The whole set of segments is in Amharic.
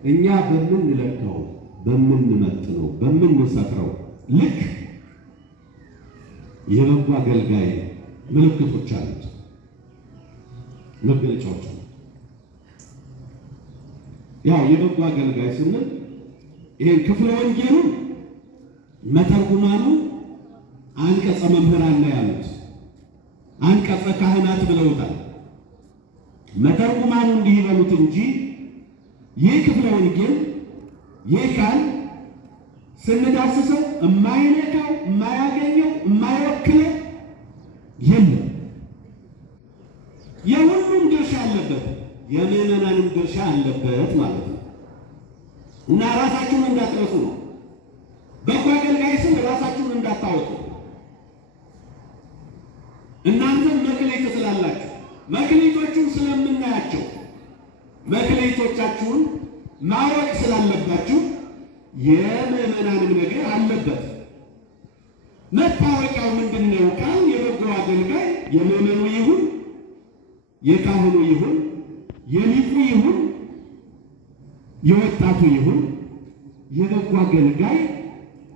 እኛ በምንለካው በምንመጥነው በምንሰፍረው ልክ የበጎ አገልጋይ ምልክቶች አሉት፣ መገለጫዎች አሉት። ያው የበጎ አገልጋይ ስንል ይሄን ክፍለ ወንጌሉን መተርጉማኑ አንቀጸ መምህራን ላይ ያሉት አንቀጸ ካህናት ብለውታል። መተርጉማኑ እንዲህ ይበሉት እንጂ ይህ ክፍለ ወንጌል ይህ ቃል ስንዳስሰው የማይነካው የማያገኘው የማይወክለው የለም። የሁሉም ድርሻ አለበት፣ የምዕመናንም ድርሻ አለበት ማለት ነው። እና ራሳችሁን እንዳትረሱ ነው። በጎ አገልጋይ ስም ራሳችሁን እንዳታወጡ። እናንተም መክሊት ስላላችሁ መክሊቶቹን ስለምናያቸው መክሊቶቻችሁን ማወቅ ስላለባችሁ የምዕመናንም ነገር አለበት። መታወቂያው ምንድነው ካል የበጎ አገልጋይ የምዕመኑ ይሁን የካህኑ ይሁን የሊቁ ይሁን የወጣቱ ይሁን የበጎ አገልጋይ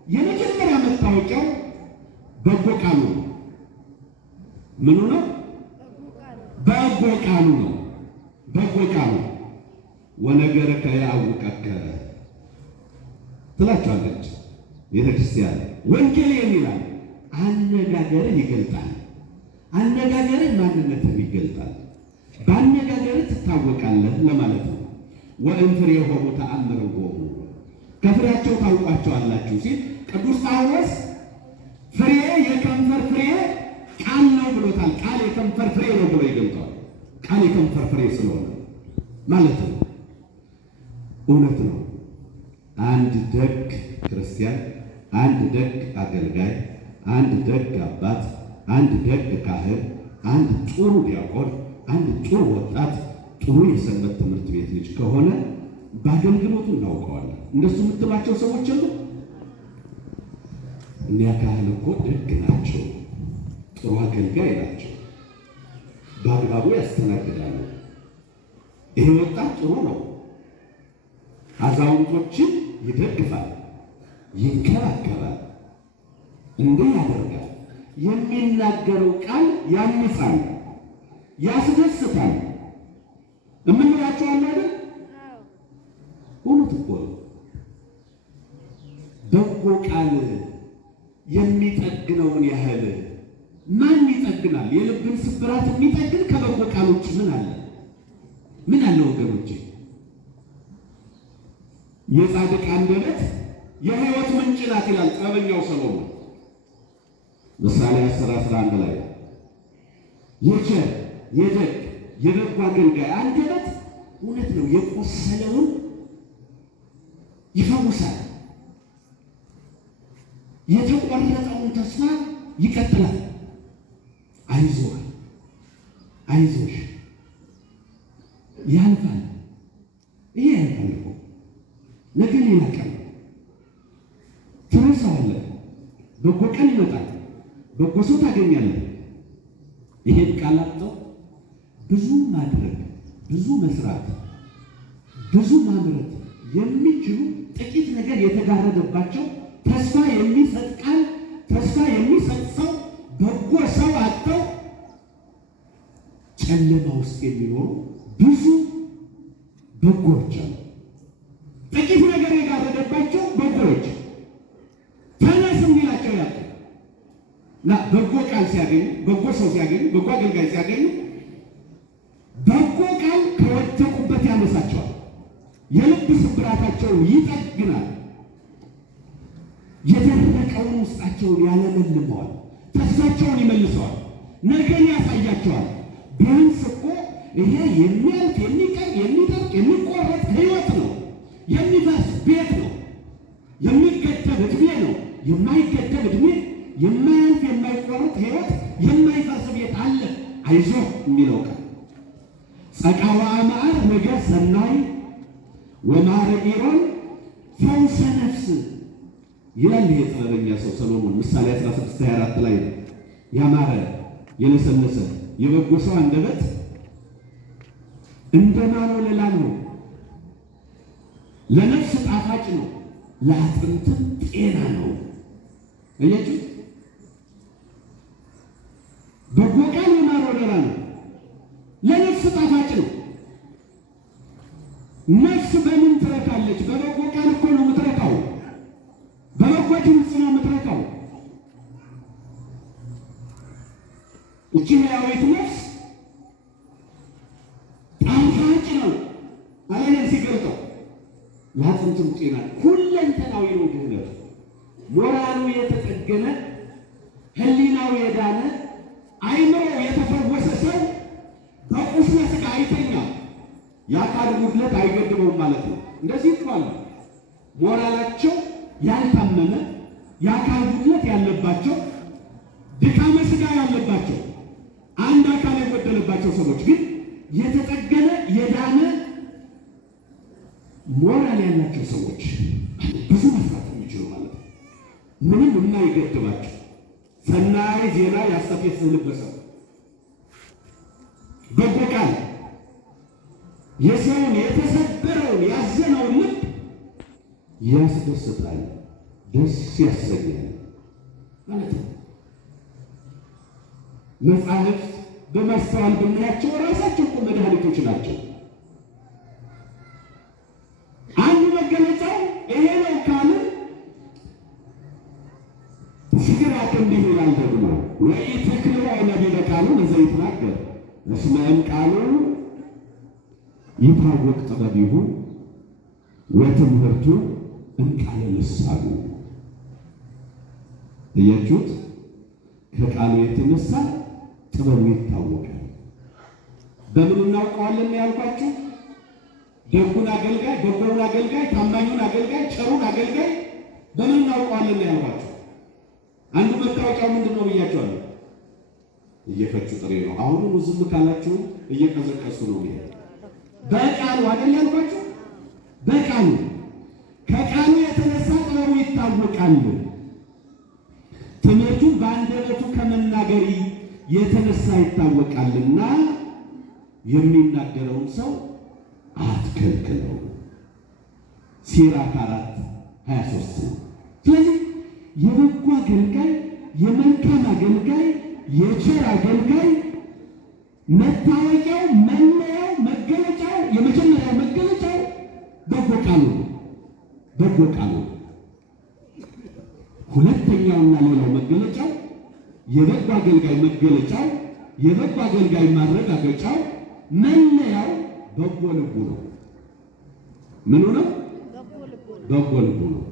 የመጀመሪያ መታወቂያው በጎ ቃሉ ነው። ምኑ ነው? በጎ ቃሉ ነው። በጎ ቃሉ ወነገረከ ያውቀከ ትላቸዋለች ቤተክርስቲያን። ወንጌል የሚላል አነጋገርን ይገልጣል። አነጋገርን ማንነትን ይገልጣል። በአነጋገርን ትታወቃለህ ለማለት ነው። ወእንፍሬሆሙ ተአምርዎሙ ከፍሬያቸው ታውቋቸዋላችሁ ሲል ቅዱስ ጳውሎስ ፍሬ የከንፈር ፍሬ ቃል ነው ብሎታል። ቃል የከንፈር ፍሬ ነው ብሎ ይገልጣል። ቃል የከንፈር ፍሬ ስለሆነ ማለት ነው። እውነት ነው። አንድ ደግ ክርስቲያን፣ አንድ ደግ አገልጋይ፣ አንድ ደግ አባት፣ አንድ ደግ ካህን፣ አንድ ጥሩ ዲያቆን፣ አንድ ጥሩ ወጣት፣ ጥሩ የሰንበት ትምህርት ቤት ልጅ ከሆነ በአገልግሎቱ እናውቀዋለን። እንደሱ የምትሏቸው ሰዎች አሉ። እኒያ ካህን እኮ ደግ ናቸው፣ ጥሩ አገልጋይ ናቸው፣ በአግባቡ ያስተናግዳሉ። ይሄ ወጣት ጥሩ ነው፣ አዛውንቶችን ይደግፋል፣ ይንከባከባል፣ እንዲህ ያደርጋል። የሚናገረው ቃል ያንጻል፣ ያስደስታል እምንላቸው አለ አይደል? እውነት እኮ ነው። በጎ ቃል የሚጠግነውን ያህል ማን ይጠግናል? የልብን ስብራት የሚጠግን ከበጎ ቃሎች ምን አለ? ምን አለ ወገኖቼ? የጻድቅ አንደበት የሕይወት ምንጭ ናት ይላል ጥበበኛው ሰሎሞን ምሳሌ 10:11 ላይ። የቸር የደግ የበጎ አገልጋይ አንደበት እውነት ነው የቆሰለውን ይፈውሳል፣ የተቆረጠውን ተስፋ ይቀጥላል። አይዞህ አይዞሽ ያልፋል። ይሄ ያልፋል እኮ ነገ ሌላ ቀን ትረሳዋለህ። በጎ ቀን ይመጣል፣ በጎ ሰው ታገኛለህ። ይሄን ቃላጠው ብዙ ማድረግ፣ ብዙ መስራት፣ ብዙ ማምረት የሚችሉ ጥቂት ነገር የተጋረደባቸው ተስፋ የሚሰጥ ቃል፣ ተስፋ የሚሰጥ ሰው፣ በጎ ሰው አጥተው ጨለማ ውስጥ የሚኖሩ ብዙ በጎዎች አሉ። ጥቂት ነገር የጋረደባቸው በጎዎች ተነስ የሚላቸው ያጡ እና በጎ ቃል ሲያገኙ፣ በጎ ሰው ሲያገኙ፣ በጎ አገልጋይ ሲያገኙ በጎ ቃል ከወደቁበት ያነሳቸዋል። የልብ ስብራታቸውን ይጠግናል። የደረቀውን ውስጣቸውን ያለመልመዋል። ተስፋቸውን ይመልሰዋል። ነገን ያሳያቸዋል። ቢያንስ እኮ ይሄ የሚያልፍ የሚቀር የሚደርቅ የሚቆረጥ ሕይወት ነው። የሚፈስ ቤት ነው። የሚገደብ ዕድሜ ነው። የማይገደብ ዕድሜ፣ የማያልፍ የማይቆረጥ ሕይወት፣ የማይፈርስ ቤት አለ። አይዞህ የሚለው ቃል ጸቃዋ መዓር ነገር ሰናይ ወማረ ኢሮን ፈውሰ ነፍስ ይላል። ይሄ ጥበበኛ ሰው ሰሎሞን ምሳሌ 16:24 ላይ ያማረ የለሰለሰ የበጎ ሰው አንደበት እንደ ማር ወለላ ነው። ለነፍስ ጣፋጭ ነው፣ ለአጥንትም ጤና ነው። አያችሁ? በጎ ቃል የማር ወለላ ነው፣ ለነፍስ ጣፋጭ ነው። ነፍስ በምን ትረካለች? በበጎ ቃል እኮ ነው የምትረካው። በበጎ ድምፅ ነው የምትረካው። እቺ ሕያዊት ነፍስ ጣፋጭ ነው አለንም ሲገልጠው፣ ለአጥንትም ጤና ሁለንተናዊ ነው ድህነቱ። ሞራሉ የተጠገነ ሕሊናው የዳነ አይምሮ የተፈወሰ ሰው በቁስለ ሥጋ አይተኛም። የአካል ጉድለት አይገድበውም ማለት ነው። እንደዚህ ይባላል። ሞራላቸው ያልታመነ የአካል ጉድለት ያለባቸው ድካመ ሥጋ ያለባቸው አንድ አካል የጎደለባቸው ሰዎች ግን የተጠገነ የዳነ ሞራል ያላቸው ሰዎች ብዙ መስራት የሚችሉ ማለት ነው። ምንም የማይገድባቸው ሰናይ ዜና ያስተፈስልበሰው በጎ ቃል የሰውን የተሰበረውን ያዘነውን ልብ ያስደስታል፣ ደስ ያሰኛል ማለት ነው። መጽሐፍት በማስተዋል ብናያቸው ራሳቸው እኮ መድኃኒቶች ናቸው። አንዱ መገለጫው ይሄ ነው ካለ ሲራክ እንዲህ ይላል ደግሞ ወኢትክልኦ ነቢበ ቃሉ ለዘይትናገር እስመ እምቃሉ ይታወቅ ጥበቢሁ ወትምህርቱ እምቃለ ልሳኑ። እያችሁት ከቃሉ የተነሳ ጥበቡ ይታወቃል። በምን እናውቀዋለን ያልኳችሁ? ደጉን አገልጋይ፣ በጎውን አገልጋይ፣ ታማኙን አገልጋይ፣ ቸሩን አገልጋይ በምን እናውቀዋለን ያልኳችሁ? አንዱ መታወቂያው ምንድን ነው ብያችኋለሁ? እየፈጩ ጥሬ ነው። አሁንም ዝም ካላችሁ እየቀዘቀሱ ነው ይሄ በቃሉ አይደል ያልኳችሁ? በቃሉ ከቃሉ የተነሳ ጥበቡ ይታወቃል። ትምህርቱን በአንደበቱ ከመናገር የተነሳ ይታወቃልና የሚናገረውን ሰው አትከልክለው። ሲራክ 4:23። ስለዚህ የበጎ አገልጋይ፣ የመልካም አገልጋይ፣ የቸር አገልጋይ መታወቂያው፣ መለያው፣ መገለጫው፣ የመጀመሪያው መገለጫው በጎ ቃሉ ነው። በጎ ቃሉ ሁለተኛውና ሌላው መገለጫው የበጎ አገልጋይ መገለጫው፣ የበጎ አገልጋይ ማረጋገጫው፣ መለያው በጎ ልቡ ነው። ምኑ ነው? በጎ ልቡ ነው።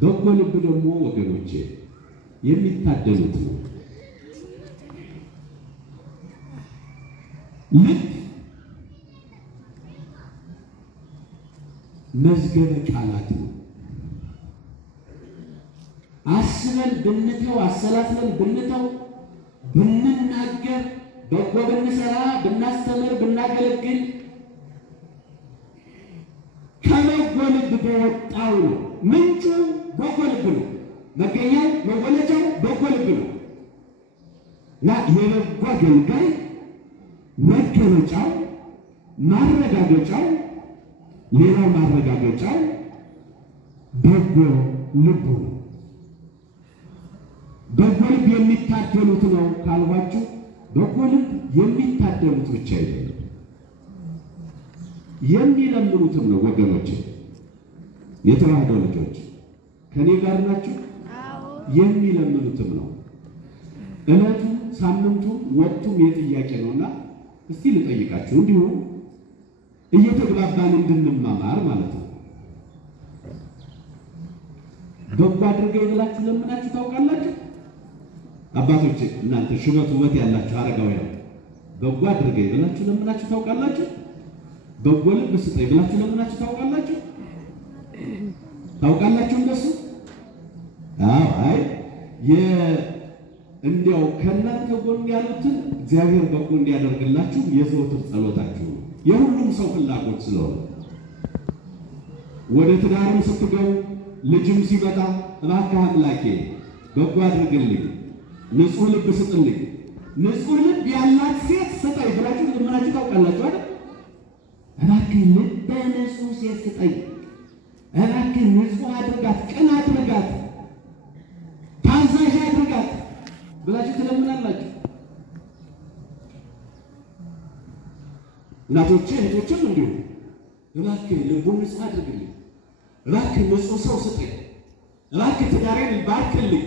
በጎ ልብ ደግሞ ወገኖቼ የሚታደሉት ነው። ልብ መዝገበ ቃላት ነው። አስበን ብንተው፣ አሰላስለን ብንተው፣ ብንናገር፣ በጎ ብንሰራ፣ ብናስተምር፣ ብናገለግል ከበጎ ልብ በወጣው ነው። ምንጩ በጎ ልብ ነው። መገኛው መወለጃው በጎ ልብ ነው እና የበጎ አገልጋይ መገለጫው፣ ማረጋገጫው፣ ሌላው ማረጋገጫው በጎ ልቡ ነው። በጎ ልብ የሚታደሉት ነው ካልኳችሁ፣ በጎ ልብ የሚታደሉት ብቻ አይደለም የሚለምኑትም ነው። ወገኖች የተዋህዶ ልጆች ከኔ ጋር ናችሁ? የሚለምኑትም ነው። ዕለቱ ሳምንቱ ወቅቱም የጥያቄ ነውና እስቲ ልጠይቃችሁ እንዲሁ እየተግባባን እንድንማማር ማለት ነው። በጎ አድርገኝ ብላችሁ ለምናችሁ ታውቃላችሁ? አባቶች እናንተ ሽበት ውበት ያላችሁ አረጋውያን በጎ አድርገኝ ብላችሁ ለምናችሁ ታውቃላችሁ? በጎ ልብ ስጠኝ ብላችሁ ለምናችሁ ታውቃላችሁ? ታውቃላችሁ እንደሱ? አይ እንዲያው ከእናንተ ጎን ያሉትን እግዚአብሔር በጎ እንዲያደርግላችሁ የዘወትር ጸሎታችሁ ነው። የሁሉም ሰው ፍላጎት ስለሆነ ወደ ትዳርም ስትገቡ ልጅም ሲመጣ እባክህ አምላኬ በጎ አድርግልኝ፣ ንጹሕ ልብ ስጥልኝ፣ ንጹሕ ልብ ያላት ሴት ስጠኝ ብላችሁ ለምናችሁ ታውቃላችሁ አይደል? እባክህ ልበ ንጹሕ ሴት ስጠኝ እባክህ ንጹሕ አድርጋት፣ ቅን አድርጋት፣ ታዛዥ አድርጋት ብላችሁ ትለምናላችሁ። እናቶቼ እህቶችም እንዲሁ እባክህ ልቡን ንጹሕ አድርግልኝ፣ እባክህ ንጹሕ ሰው ስጠኝ፣ እባክህ ትዳሬን ባርክልኝ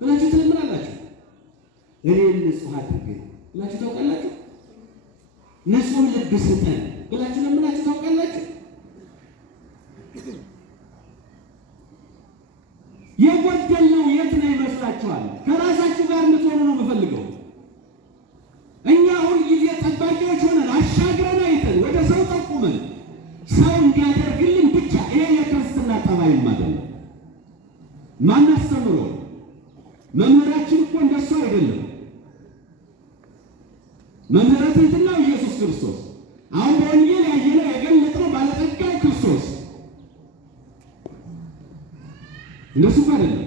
ብላችሁ ትለምናላችሁ። እኔን ንጹሕ አድርግልኝ ብላችሁ ታውቃላችሁ? ንጹሕ ልብ ስጠን ብላችሁ ለምናችሁ ታውቃላችሁ? የጎደልነው የት ነው ይመስላችኋል? ከራሳችሁ ጋር እንድትሆኑ ነው የምፈልገው። እኛ ሁል ጊዜ ጠባቂዎች ሆነን አሻግረን አይተን ወደ ሰው ጠቁመን ሰው እንዲያደርግልን ብቻ። ይሄ የክርስትና ጠባይም አይደለም። ማን አስተምሮ? መምህራችን እኮ እንደሱ አይደለም። መምህረ ትሕትናው ኢየሱስ ክርስቶስ፣ አሁን በወንጌል ያየነው የገለጥነው ባለጠጋው ክርስቶስ እንደሱ አይደለም።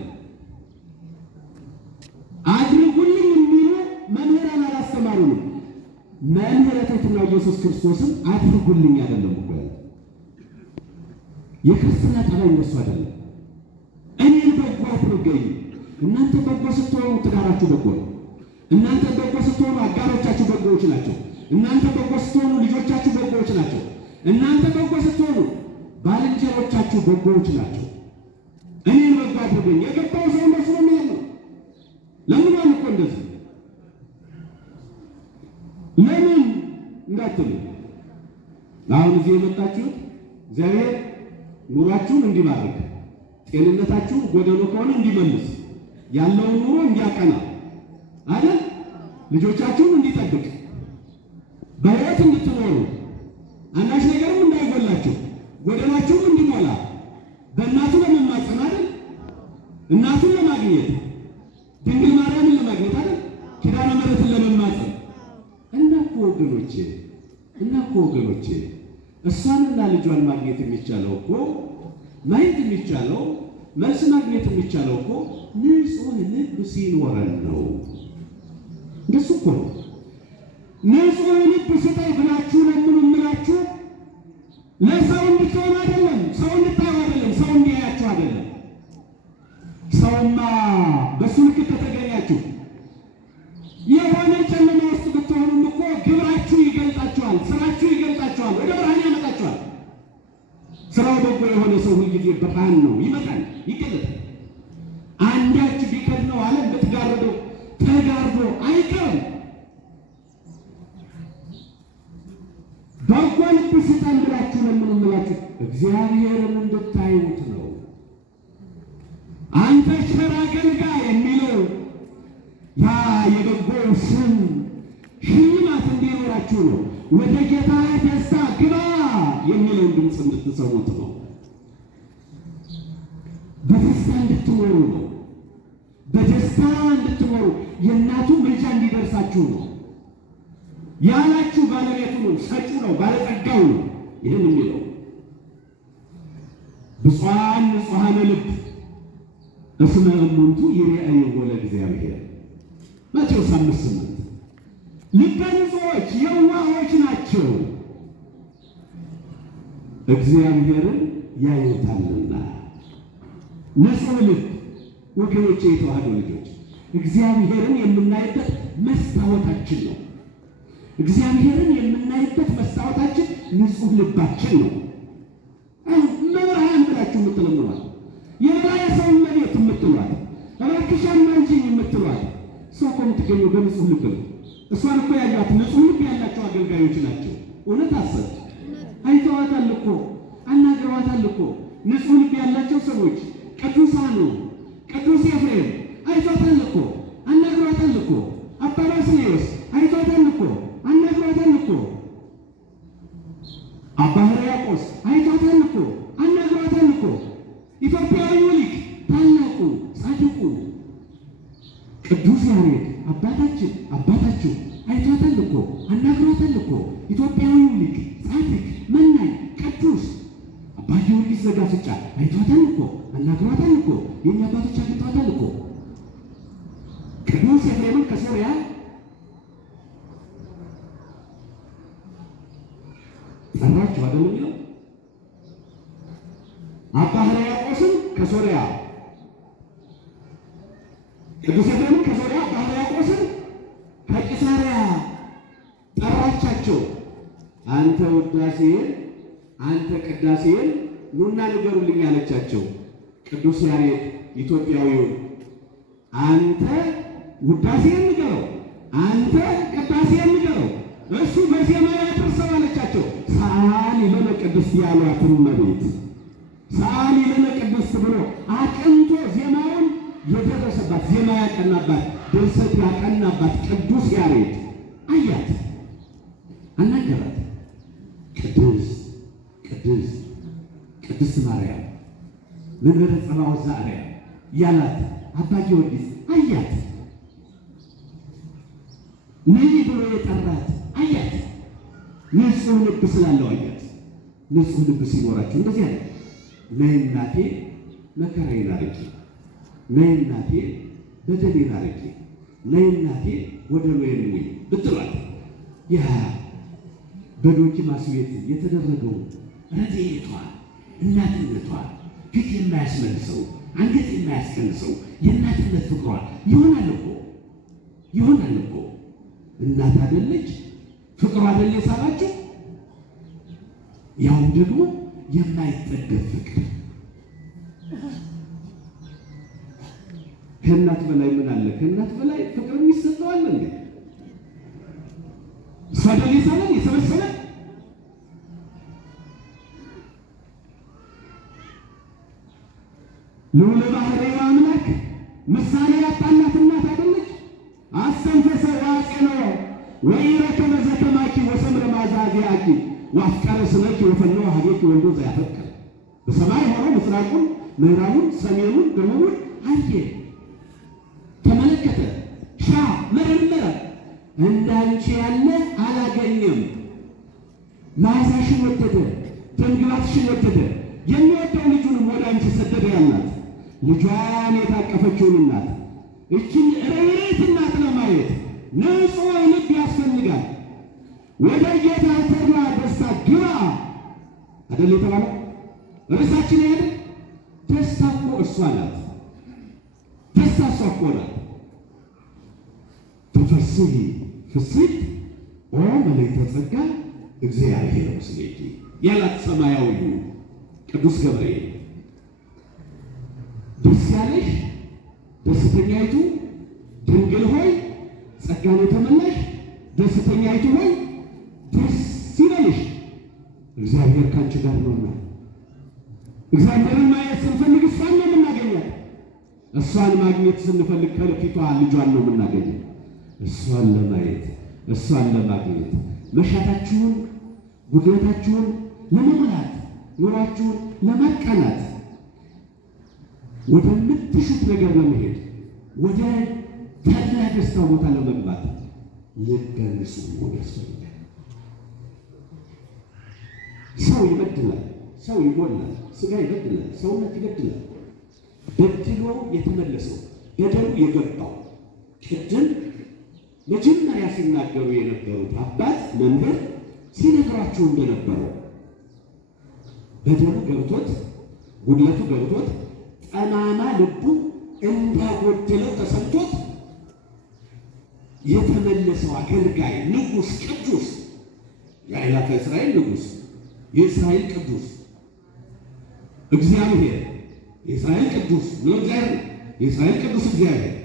አድርጉልኝ የሚሉ መምህራን አላስተማሩንም። መምህረ ትሕትናው ኢየሱስ ክርስቶስም አድርጉልኝ አይደለም እኮ ያለው። የክርስትና ጠባይ እንደሱ አይደለም። እኔን በጎ አድርገኝ። እናንተ በጎ ስትሆኑ ትዳራችሁ በጎ ነው። እናንተ በጎ ስትሆኑ አጋሮቻችሁ በጎዎች ናቸው። እናንተ በጎ ስትሆኑ ልጆቻችሁ በጎዎች ናቸው። እናንተ በጎ ስትሆኑ ባልንጀሮቻችሁ በጎዎች ናቸው። እኔን በጎ አድርገኝ። የገባው ሰው እንደሱ ነው የሚለው። ለምን ነው እኮ እንደዚህ? ለምን እንዳትሉ አሁን እዚህ የመጣችሁት እግዚአብሔር ኑሯችሁን እንዲባርክ፣ ጤንነታችሁን ጎደሎ ከሆነ እንዲመልስ፣ ያለውን ኑሮ እንዲያቀና አይደል? ልጆቻችሁን እንዲጠብቅ፣ በሕይወት እንድትኖሩ፣ አንዳች ነገርም እንዳይጎላችሁ፣ ጎደላችሁም እንዲሞላ በእናቱ ለመማፀን አይደል? እናቱን ለማግኘት ድንግል ማርያምን ለማግኘት አይደል? ኪዳነ ምሕረትን ለመማፀን እና እኮ ወገኖቼ እሷንና ልጇን ማግኘት የሚቻለው እኮ ማየት የሚቻለው መልስ ማግኘት የሚቻለው እኮ ንጹሕ ልብ ሲኖረን ነው። እንደሱ እኮ ነው። ንጹሕ ልብ ስጠኝ ብላችሁ ለምን እምላችሁ ለሰው እንድትሆኑ አይደለም፣ ሰው እንድታዩ አይደለም፣ ሰው እንዲያያችሁ አይደለም። ሰውማ በሱ ልክ ከተገኛችሁ የሆነ ጨለማ ውስጥ ብትሆኑም እኮ ግብራችሁ ይገልጣችኋል፣ ስራችሁ ይገልጣችኋል፣ ወደ ብርሃን ያመጣችኋል። ስራው በጎ የሆነ ሰው ሁልጊዜ ብርሃን ነው፣ ይመጣል፣ ይገለጣል። አንዳች ቢከድነው ዓለም ብትጋርደው ተጋርዶ አይቀርም። በጎ ልብ ስጠን ብላችሁ ለምን እምላችሁ እግዚአብሔርን እንድታዩት ነው። አንተ ቸር አገልጋይ የሚለው ያ የበጎው ስም ሽልማት እንዲኖራችሁ ነው። ወደ ጌታ ደስታ ግባ የሚለውን ድምፅ እንድትሰሙት ነው። በደስታ እንድትኖሩ ነው። በደስታ እንድትኖሩ የእናቱ ምልጃ እንዲደርሳችሁ ነው። ያላችሁ ባለቤቱ ነው፣ ሰጪው ነው፣ ባለጸጋው ነው። ይህን የሚለው ብፁዓን ንጹሐነ ልብ እስመ እሙንቱ ይሬእይዎ ለእግዚአብሔር ማቴዎስ 5:8 ልበ ንጹሖች የዋሆች ናቸው እግዚአብሔርን ያዩታልና። ንጹሕ ልብ ወገኖቼ፣ የተዋህዶ ልጆች እግዚአብሔርን የምናይበት መስታወታችን ነው። እግዚአብሔርን የምናይበት መስታወታችን ንጹሕ ልባችን ነው። መብርሃን ብላችሁ የምትለምኗት የበላይ ሰው መቤት የምትሏት እባክሽ አማልጅኝ የምትሏት እሷ እኮ የምትገኘው በንጹሕ ልብ ነው። እሷን እኮ ያዩት ንጹሕ ልብ ያላቸው አገልጋዮች ናቸው። እውነት አሰብ አይተዋታል እኮ አናግረዋታል እኮ። ንጹሕ ልብ ያላቸው ሰዎች ቅዱሳኑ ቅዱስ ኤፍሬም አይተዋታል እኮ አናግረዋታል እኮ። አባ ባስልዮስ አይተዋታል እኮ አናግረዋታል እኮ። አባ ሕርያቆስ አይተዋታል እኮ አናግረዋታል እኮ። ኢትዮጵያዊው ሊቅ ታላቁ ጻድቁ ቅዱስ ያሬድ አባታችሁ አይተዋታል እኮ አናግረዋታል እኮ። ኢትዮጵያዊው ሊቅ ጻድቅ መናኝ ቅዱስ አባ ጊዮርጊስ ዘጋስጫ አይተዋታል እኮ አናግረዋታል እኮ። የእኛ አባቶች አግኝተዋታል እኮ። ቅዱስ ኤፍሬምን ከሶርያ ጠራችሁ አይደል የሚለው አባ ሕርያቆስም ከሶርያ ቅዱስ ኤፍሬምም ከሶርያ አባ ሕርያቆስም ከቂሳርያ ጠራቻቸው። አንተ ውዳሴን አንተ ቅዳሴን ኑና ንገሩልኝ አለቻቸው። ቅዱስ ያሬድ ኢትዮጵያዊው አንተ ውዳሴን ንገረው፣ አንተ ቅዳሴን ንገረው፣ እሱ በዜማ ያድርሰው አለቻቸው። ሰአሊ ለነ ቅድስት ያሏትን እመቤት ሰአሊ ለነ ቅድስት ብሎ አቅንቶ ዜማውን የደረሰባት ዜማ ያቀናባት ድርሰት ያቀናባት ቅዱስ ያሬድ አያት፣ አናገራት። ቅድስት ማርያም መንበረ ጸባዖት ዘአርያም ያላት አባ ጊዮርጊስ አያት። ነይ ብሎ የጠራት አያት። ንጹሕ ልብ ስላለው አያት። ንጹሕ ልብ ሲኖራቸው እንደዚህ አለ። ነይ እናቴ መከራዬን አርቂ፣ ነይ እናቴ በደሌን አርቂ፣ ነይ እናቴ ወደሎዬን ሙይ ብትሏት ያ በዶኪማስ ቤት የተደረገው ረድኤቷ እናትነቷ ፊት የማያስመልሰው አንገት የማያስቀንሰው የእናትነት ፍቅሯ ይሆናል እኮ እናት አይደለች? ፍቅሯ አይደል የሳባቸው? ያው ደግሞ የማይጠገብ ፍቅር። ከእናት በላይ ምን አለ? ከእናት በላይ ፍቅር የሚሰጠው አለ እንዴ? ሰደል ይሰበል የሰበሰበ ልዑለ ባሕርይ አምላክ ምሳሌ ያጣላት እናት አይደለች? አስተንፈሰ ዋጼኖ ወኢረከበ ዘከማኪ ወሰምረ ማዛዚያኪ ወአፍቀረ ስመኪ ወፈነወ ሀቤኪ ወልዶ ዘያፈቅር። በሰማይ ሆኖ ምስራቁን ምዕራቡን ሰሜኑን ደቡቡን አየ፣ ተመለከተ፣ ሻ መረመረ። እንዳንቺ ያለ አላገኘም። መዓዛሽን ወደደ፣ ደምግባትሽን ወደደ። የሚወደው ልጁንም ወደ አንቺ ሰደደ ያላት ልጇን የታቀፈችውን እናት እችን ርኅሩኅ እናት ለማየት ንጹሕ ልብ ያስፈልጋል። ወደ ጌታ ተድላ ደስታ ግባ አይደል የተባለው? ርዕሳችን ይሄ ደስታ እኮ እሷ ናት። ደስታ እሷ እኮ ናት። ተፈሥሒ ፍሥሕት ኦ መላእክተ ጸጋ እግዚአብሔር ምስሌኪ ያላት ሰማያዊው ቅዱስ ገብርኤል ደስ ያለሽ ደስተኛይቱ ድንግል ሆይ ጸጋን የተመላሽ ደስተኛይቱ ሆይ ደስ ይበልሽ፣ እግዚአብሔር ካንቺ ጋር ነውና። እግዚአብሔርን ማየት ስንፈልግ እሷን ነው የምናገኛት። እሷን ማግኘት ስንፈልግ ከፊቷ ልጇን ነው የምናገኘው። እሷን ለማየት እሷን ለማግኘት መሻታችሁን ጉድለታችሁን ለመሙላት ኑሯችሁን ለማቃናት ወደምትሹት ነገር ለመሄድ ወደ ተድላ ደስታ ቦታ ለመግባት ልበ ንጹሕ መሆን ያስፈልጋል። ሰው ይበድላል፣ ሰው ይጎላል፣ ሥጋ ይበድላል፣ ሰውነት ይበድላል። በድሎ የተመለሰው በደሉ የገባው ቅድም መጀመሪያ ሲናገሩ የነበሩት አባት መምህር ሲነግሯቸው እንደነበረው በደሉ ገብቶት ጉድለቱ ገብቶት ጠማማ ልቡ እንዳጎደለው ተሰምቶት የተመለሰው አገልጋይ ንጉሥ ቅዱስ የአእላፈ እስራኤል ንጉሥ የእስራኤል ቅዱስ እግዚአብሔር የእስራኤል ቅዱስ ነው። እግዚአብሔር የእስራኤል ቅዱስ እግዚአብሔር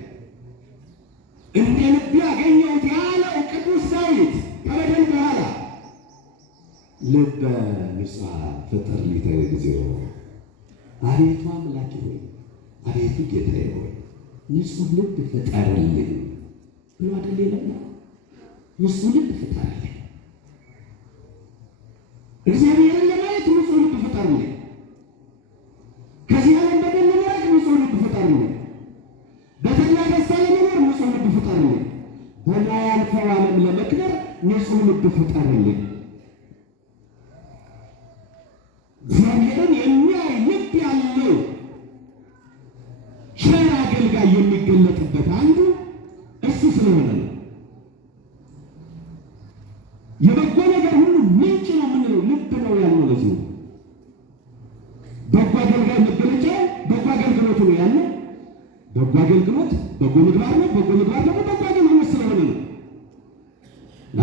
እንደ ልቤ አገኘሁት ያለው ቅዱስ ዳዊት ከበደል በኋላ ልበ ንጹሕ ፍጠር ሊተ እግዚኦ፣ አቤቱ አምላኬ ሆይ አቤቱ ጌታዬ ሆይ ንጹሕ ልብ ፍጠርልኝ ብሎ አይደል የለመነው? ንጹሕ ልብ ፍጠርልኝ፣ እግዚአብሔርን ለማየት ንጹሕ ልብ ፍጠርልኝ፣ ከዚህ ዓለም በደል ለመራቅ ንጹሕ ልብ ፍጠርልኝ፣ በተድላ ደስታ ለመኖር ንጹሕ ልብ ፍጠርልኝ፣ በማያልፈው ዓለም ለመክበር ንጹሕ ልብ ፍጠርልኝ። እግዚአብሔርን የሚያይ ልብ ያለው ቸር አገልጋይ የሚገለጥበት አንዱ እሱ ስለሆነ ነው። የበጎ ነገር ሁሉ ምንጭ ነው የምንለው ልብ ነው ያለው። ለዚህ በጎ የቱ ነው ያለው? በጎ አገልግሎት፣ በጎ ምግባር ነው። በጎ ምግባር ደግሞ በጎ አገልግሎት ስለሆነ ነው። እና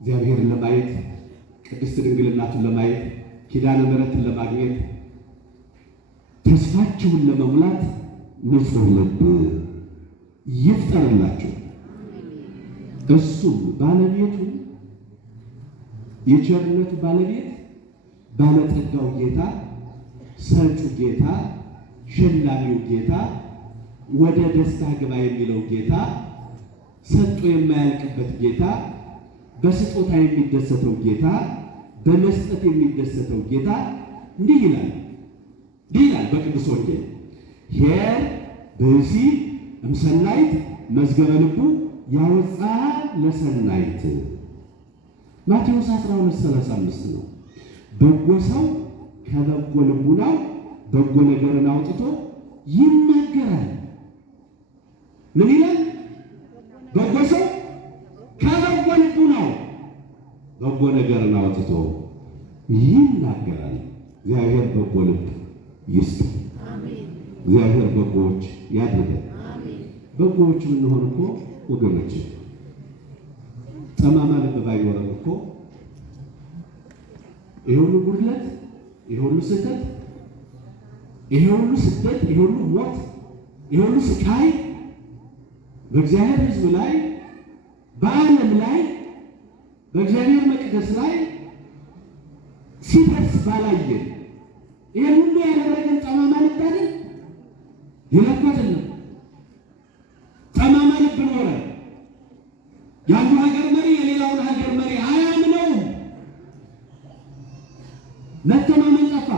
እግዚአብሔርን ለማየት ቅድስት ድንግል እናቱን ለማየት ኪዳነ ምሕረትን ለማግኘት ተስፋችሁን ለመሙላት ንጹሕ ልብ ይፍጠርላችሁ። እሱም ባለቤቱ የቸርነቱ ባለቤት ባለጠጋው ጌታ፣ ሰጩ ጌታ፣ ሸላሚው ጌታ፣ ወደ ደስታ ግባ የሚለው ጌታ፣ ሰጥቶ የማያልቅበት ጌታ፣ በስጦታ የሚደሰተው ጌታ፣ በመስጠት የሚደሰተው ጌታ እንዲህ ይላል በቅዱስ ወንጌል ኄር ብእሲ እምሰናይት መዝገበ ልቡ ያወፃ ለሰናይት። ማቴዎስ 12:35 ነው። በጎ ሰው ከበጎ ልቡናው በጎ ነገርን አውጥቶ ይናገራል። ምን ይላል? በጎ ሰው ከበጎ ልቡናው በጎ ነገርን አውጥቶ ይናገራል። እግዚአብሔር በጎ ልብ ይስጥ። እግዚአብሔር በጎዎች ያድርገን። በጎዎች ብንሆን እኮ ወገኖች ጠማማ ልብ ባይኖረን እኮ ይሄ ሁሉ ጉድለት፣ ይሄ ሁሉ ስህተት፣ ይሄ ሁሉ ስደት፣ ይሄ ሁሉ ሞት፣ ይሄ ሁሉ ስቃይ በእግዚአብሔር ሕዝብ ላይ በዓለም ላይ በእግዚአብሔር መቅደስ ላይ ሲደርስ ባላየን ይሄን ሁሉ ያደረገን ጠማማ ልብ አይደል? ይለኮትልን ጠማማ ልብ ኖረ። የአንዱ ሀገር መሪ የሌላውን ሀገር መሪ አያምነውም። መተማመን ጠፋ።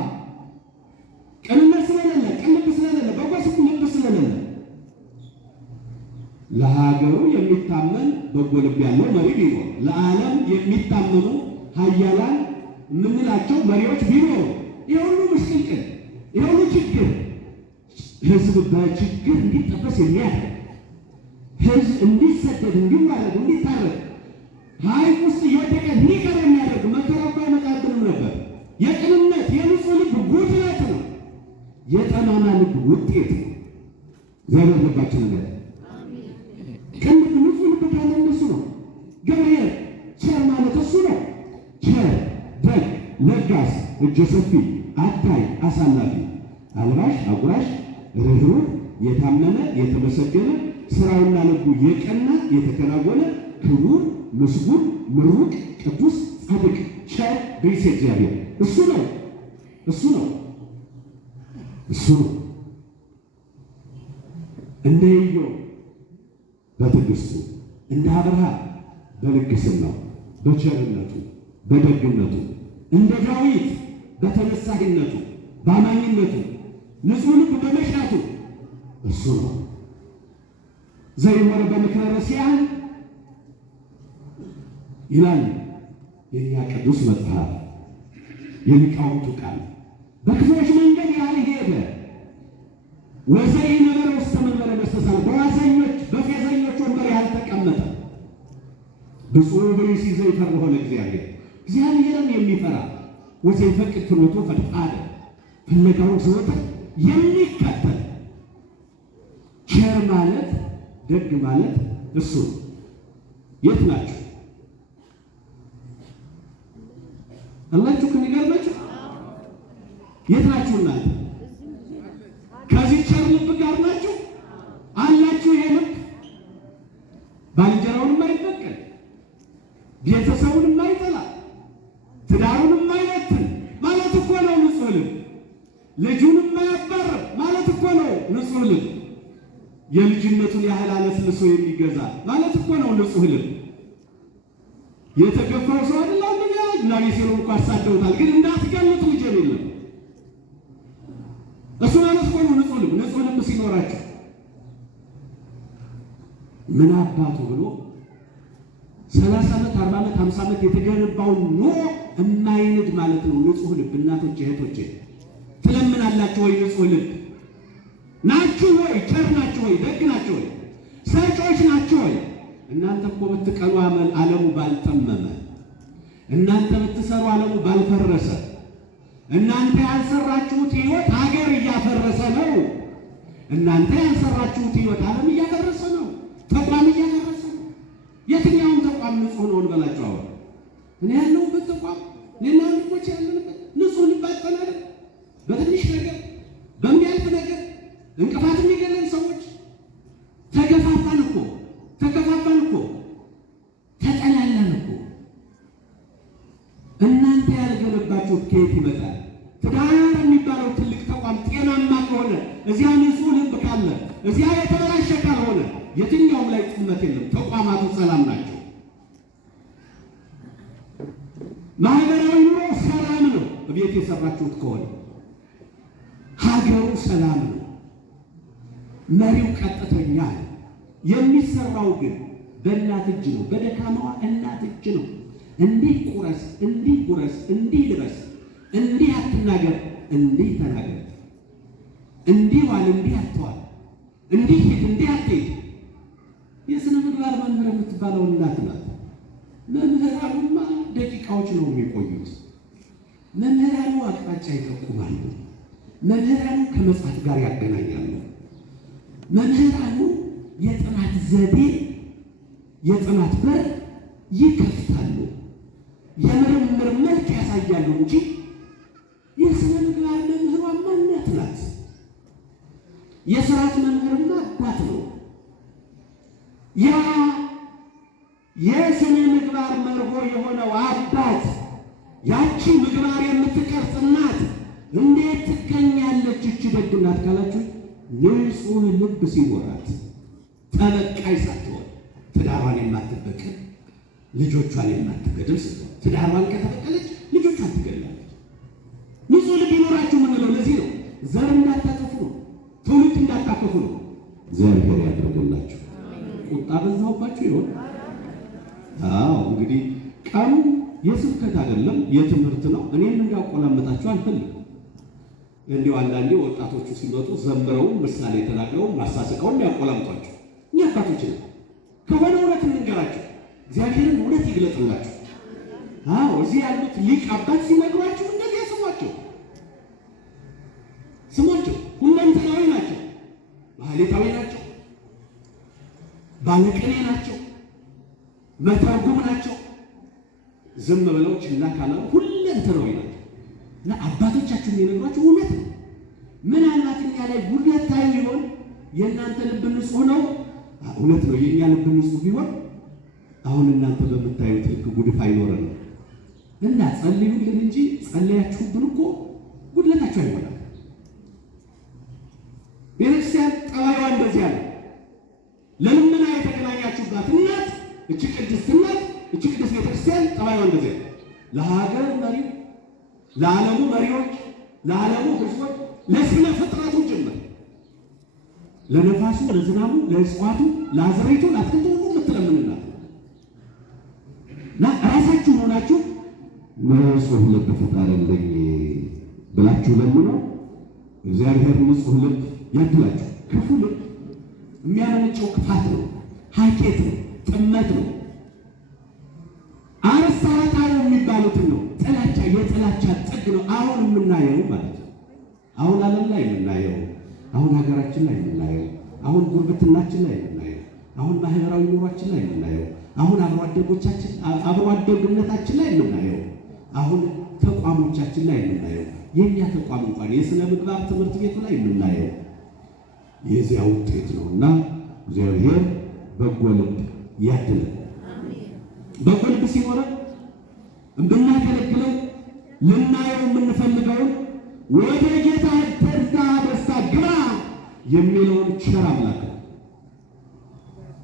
ቅንነት ስለሌለ፣ ቅን ልብ ስለሌለ፣ በጎ ልብ ስለሌለ ለሀገሩ የሚታመን በጎ ልብ ያለው መሪ ቢኖር፣ ለዓለም የሚታመኑ ኃያላን የምንላቸው መሪዎች ቢኖሩ፣ ይህ ሁሉ ምስቅልቅል፣ ይህ ሁሉ ችግር ህዝብ በችግር እንዲጠበስ የሚያደርግ ህዝብ እንዲሰደድ፣ እንዲዋረድ፣ እንዲታረድ ሐይቅ ውስጥ እየወደቀ እንዲቀር የሚያደርግ መከራ እኮ አይመጣብንም ነበር። የቅንነት የንጹሕ ልብ ጉድለት ነው። የጠማማ ልብ ውጤት ነው። እግዚአብሔር ልባችንን ያድርግ። ቅን ልብ፣ ንጹሕ ልብ ካለ እሱ ነው። ገብርኤል ቸር ማለት እሱ ነው። ቸር፣ ደግ፣ ለጋስ፣ እጀ ሰፊ፣ አዳይ፣ አሳላፊ፣ አልባሽ፣ አጉራሽ፣ ርኅሩህ፣ የታመነ፣ የተመሰገነ፣ ስራውና ልቡ የቀና የተከናወነ፣ ክቡር፣ ምስጉን፣ ምሩቅ፣ ቅዱስ፣ ጻድቅ፣ ቸር ብእሲ እግዚአብሔር እሱ ነው። እንደ ኢዮብ በትዕግስቱ፣ እንደ አብርሃም በልግስናው፣ በቸርነቱ፣ በደግነቱ፣ እንደ ዳዊት በተነሳሂነቱ፣ በአማኝነቱ፣ ንጹሕ ልብ በመሻቱ እሱ ነው። ዘይመረ በምክረ ረሲዓን ይላል የእኛ ቅዱስ መጽሐፍ፣ የሊቃውንቱ ቃል። በክፉዎች መንገድ ያልሄደ ወዘኢነበረ ውስተ መንበረ መስተሳል፣ በዋዘኞች በፌዘኞች ወንበር ያልተቀመጠ ብፁዕ ብእሲ ዘይፈርሆ ለእግዚአብሔር፣ እግዚአብሔርን የሚፈራ ወዘይፈቅድ ፍኖቶ ፈድፋደ፣ ፍለጋውን ዘወትር የሚከተል። ቸር ማለት ደግ ማለት እሱ ነው። የት ናችሁ አላችሁ? ከሚገርማችሁ የት ናችሁ እናንተ? ከዚህ ቸር ልብ ጋር ናችሁ አላችሁ? ይሄ ልብ ባልንጀራውን የማይበቀል፣ ቤተሰቡን የማይጠላ፣ ትዳሩን የማይበትን ማለት እኮ ነው ንጹሕ ልብ። ልጁን የማያባርር ማለት እኮ ነው ንጹሕ ልብ። የልጅነቱን ያህል አለስልሶ የሚገዛ ማለት እኮ ነው ንጹሕ ልብ። የተገፋው ሰው አይደለም እና ቤሴሎ እንኳ አሳደውታል፣ ግን እንዳትገሉት ልጅ የለም። እሱ ማለት እኮ ነው ንጹሕ ልብ። ንጹሕ ልብ ሲኖራቸው ምን አባቱ ብሎ 30 ዓመት 40 ዓመት 50 ዓመት የተገነባውን ኖ የማይንድ ማለት ነው ንጹሕ ልብ። እናቶች እህቶቼ ትለምናላችሁ ወይ? ንጹሕ ልብ ናችሁ ወይ? ቸር ናችሁ ወይ? ደግ ናችሁ ወይ? ሰጮች ናችሁ ወይ? እናንተ እኮ ብትቀኑ ዓለሙ ባልጠመመ፣ እናንተ ብትሰሩ ዓለሙ ባልፈረሰ፣ እናንተ ያልሰራችሁት ሕይወት ሀገር እያፈረሰ ነው። እናንተ ያልሰራችሁት ሕይወት ዓለም እያፈረሰ ነው። ተቋም እያፈረሰ ነው። የትኛውም ተቋም ንጹህ ነው እንበላቸው። አሁን እኔ ያለሁበት ተቋም እኔና ወንድሞች ያለንበት ንጹህ ልባጠናል። በትንሽ ነገር በሚያልፍ ነገር እንቅፋት የሚገለን ሰዎች ተገፋፋን እኮ ተጠላላን እኮ። እናንተ ያልገነባችሁት ከየት ይመጣል? ትዳር የሚባለው ትልቅ ተቋም ጤናማ ከሆነ እዚያ ንጹህ ልብ ካለ እዚያ የተበላሸ ካልሆነ የትኛውም ላይ ጥመት የለም። ተቋማቱ ሰላም ናቸው። ማህበራዊ ኑሮ ሰላም ነው። ቤት የሰራችሁት ከሆነ ሀገሩ ሰላም ነው። መሪው ቀጥተኛ ነው። የሚሰራው ግን በእናት እጅ ነው፣ በደካማዋ እናት እጅ ነው። እንዲህ ቁረስ፣ እንዲህ ጉረስ፣ እንዲህ ልበስ፣ እንዲህ አትናገር፣ እንዲህ ተናገር፣ እንዲህ ዋል፣ እንዲህ አትዋል፣ እንዲህ ሂድ፣ እንዲህ አትሂድ። የሥነ ምግባር መምህር የምትባለው እናት ናት። መምህራኑማ ደቂቃዎች ነው የሚቆዩት። መምህራኑ አቅጣጫ ይጠቁማሉ። መምህራኑ ከመጽሐፍ ጋር ያገናኛሉ። መምህራኑ የጥናት ዘዴ የጥናት በር ይከፍታሉ። የምርምር መልክ ያሳያሉ እንጂ የሥነ ምግባር መምህሯማ እናት ናት። የሥርዓት መምህርና አባት ነው። ያ የሥነ ምግባር መርሆ የሆነው አባት ያቺ ምግባር የምትቀርጽ እናት እንዴት ትገኛለች? እቺ ደግ እናት ካላችሁ ንጹህ ልብ ሲኖራት ተበቃይ ሳትሆን ትዳሯን የማትበቀል ልጆቿን የማትገድል ስትሆን፣ ትዳሯን ከተበቀለች ልጆቿን ትገድላለች። ንጹህ ልብ ይኖራችሁ የምንለው ለዚህ ነው። ዘር እንዳታጠፉ ነው። ትውልድ እንዳታጠፉ ነው። እግዚአብሔር ያደርግላችሁ። ቁጣ በዛውባችሁ ይሆን? አዎ እንግዲህ ቀኑ የስብከት አይደለም የትምህርት ነው። እኔም እንዳቆላመጣችሁ አልፈልግም። እንዲሁ አንዳንዴ ወጣቶቹ ሲመጡ ዘምረው ምሳሌ ተናግረው ማሳሰቀው ያቆላምጧቸው። እኛ አባቶች ነው ከሆነ እውነት እንንገራቸው። እግዚአብሔርን እውነት ይግለጥላችሁ። አዎ እዚህ ያሉት ሊቅ አባት ሲነግሯችሁ እንደዚህ ስሟቸው። ሁለንተናዊ ናቸው። ማህሌታዊ ናቸው። ባለቅኔ ናቸው። መተርጉም ናቸው። ዝም ብለው ችላ ካላሉ ሁለንተናዊ ናቸው። እና አባቶቻችሁን የነግሯችሁ እውነት ነው። ምናልባት እኛ ላይ ጉድለት ታዩ ይሆን? የእናንተ ልብ ንጹህ ነው። እውነት ነው። የእኛ ልብ ንጹህ ቢሆን አሁን እናንተ በምታዩት ልክ ጉድፍ አይኖረንም። እና ጸልዩልን እንጂ ጸለያችሁብን እኮ ጉድለታችሁ አይሞላም። ቤተክርስቲያን ጠባይዋ እንደዚያ ነው። ለልመና የተገናኛችሁባት እናት እቺ ቅድስት እናት እቺ ቅድስት ቤተክርስቲያን ጠባይዋ እንደዚያ ነው። ለሀገር መሪ፣ ለዓለሙ መሪዎች፣ ለዓለሙ ሕዝቦች፣ ለስነ ፍጥረቱ ጭምር፣ ለነፋሱ፣ ለዝናቡ፣ ለእጽዋቱ፣ ለአዝርዕቱ፣ ለአትክልቱ ሁሉ የምትለምንናት እና ራሳችሁ ሆናችሁ ንጹህ ልብ ፍጠርልኝ ብላችሁ ለምኑ። እግዚአብሔር ንጹህ ልብ ያድላችሁ። ክፉ ልብ የሚያመነጨው ክፋት ነው፣ ሀኬት ነው፣ ጥመት ነው፣ አርሳታው የሚባሉትን ነው። ጥላቻ፣ የጥላቻ ጥግ ነው አሁን የምናየው ማለት ነው። አሁን ዓለም ላይ የምናየው፣ አሁን ሀገራችን ላይ የምናየው፣ አሁን ጉርብትናችን ላይ የምናየው፣ አሁን ማህበራዊ ኑሯችን ላይ የምናየው፣ አሁን አብሮ አደግነታችን ላይ የምናየው፣ አሁን ተቋሞቻችን ላይ የምናየው፣ የኛ ተቋም እንኳን የሥነ ምግባር ትምህርት ቤቱ ላይ የምናየው የዚያ ውጤት ነውና እግዚአብሔር በጎ ልብ ያድለን። በጎ ልብ ሲኖረን እንድናገለግለው ልናየው የምንፈልገውን ወደ ጌታ ተድላ ደስታ ግባ የሚለውን ቸር አምላክ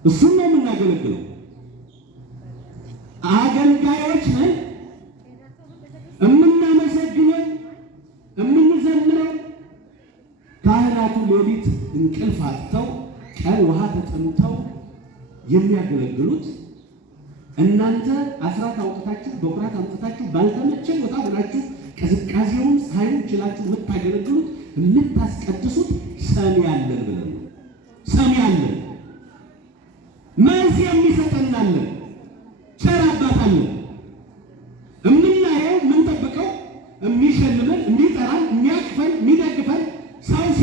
እሱን ነው የምናገለግለው። አገልጋዮች ነን። የምናመሰግነው የምንዘምረው ካህናቱ ሌሊት እንቅልፍ አጥተው ቀን ውሃ ተጠምተው የሚያገለግሉት እናንተ አስራት አውጥታችሁ በኩራት አምጥታችሁ ባልተመቸ ቦታ ብላችሁ ቅዝቃዜውን ሳይሆን ችላችሁ የምታገለግሉት የምታስቀድሱት ሰሚ ያለን ብለን ነው። ሰሚ ያለን መልስ የሚሰጠናለን ቸር አባት አለን። የምናየው የምንጠብቀው የሚሸልመን